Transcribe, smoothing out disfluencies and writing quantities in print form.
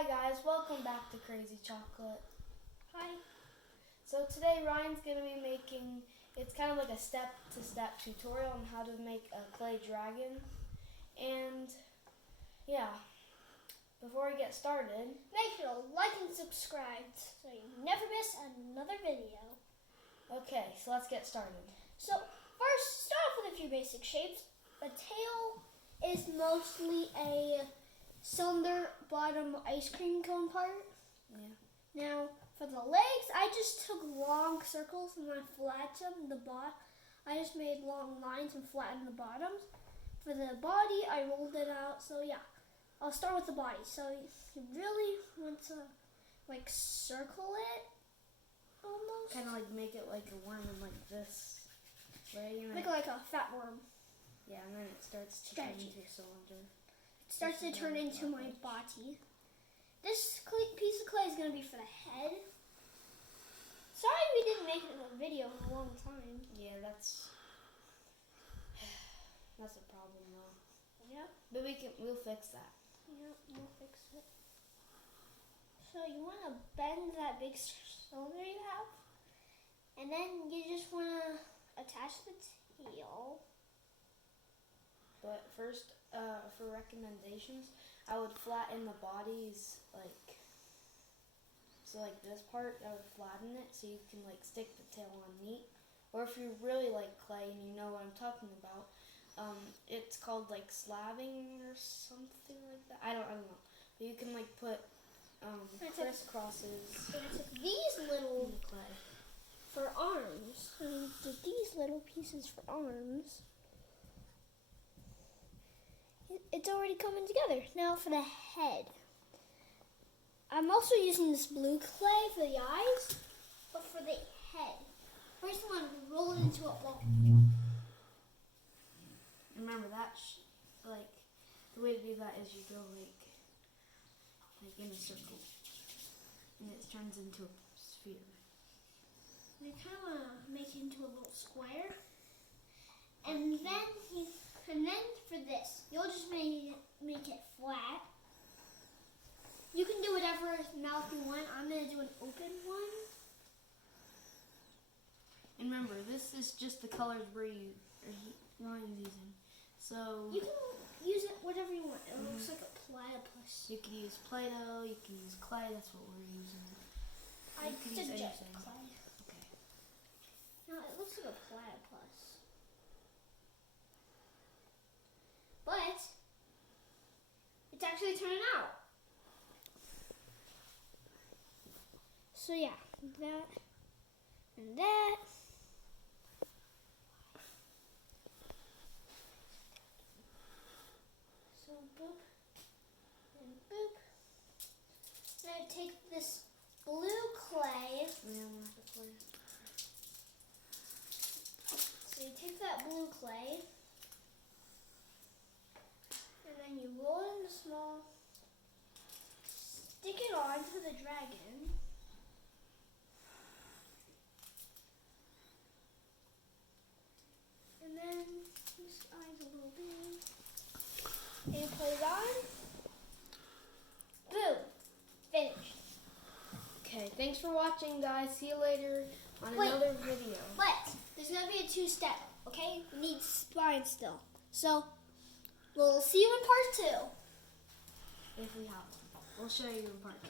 Hi guys, welcome back to Crazy Chocolate. Hi. So today Ryan's going to be making, it's kind of like a step-to-step tutorial on how to make a clay dragon. And yeah, before we get started, Make sure to like and subscribe so you never miss another video. okay, so let's get started. So first, start off with a few basic shapes. The tail is mostly a cylinder bottom ice cream cone part. Yeah. Now for the legs, I just took long circles and I flattened the bottom. I just made long lines and flattened the bottoms. For the body, I rolled it out. So yeah, I'll start with the body. So you really want to like circle it almost. Kind of like make it like a worm and like this way. Make it like a fat worm. Yeah, and then it starts to turn into a cylinder. It starts to turn into my body. This piece of clay is going to be for the head. Sorry we didn't make it in a video in a long time. Yeah, that's a problem though. Yep. But we'll fix that. Yep, we'll fix it. So you want to bend that big cylinder you have. And then you just want to attach the tail. But first, for recommendations, I would flatten the bodies like this part. I would flatten it so you can like stick the tail on neat. Or if you really like clay and you know what I'm talking about, it's called like slabbing or something like that. I don't know. But you can like put crisscrosses So I took these little in the clay for arms. And did these little pieces for arms. It's already coming together. Now for the head. I'm also using this blue clay for the eyes, but for the head. First I want to roll it into a ball. Remember that, like, the way to do that is you go like in a circle, and it turns into a sphere. I kind of want to make it into a little square. And then for this, you'll just make it flat. You can do whatever mouth you want. I'm going to do an open one. And remember, this is just the colors Ryan's using. So You can use it whatever you want. It looks like a platypus. you can use Play-Doh, you can use clay. That's what we're using. I You can use suggest anything. clay. Okay. No, it looks like a platypus. But it's actually turning out. So yeah, that and that. So boop and boop. Now take this blue clay. So you take that blue clay and then you roll it into small, stick it onto the dragon. And then this eye's a little big. And you put it on. Boom. Finished. Okay, thanks for watching, guys. See you later on another video. But there's going to be a two-step, okay? We need spine still. So we'll see you in part 2. If we have one. We'll show you in part 2.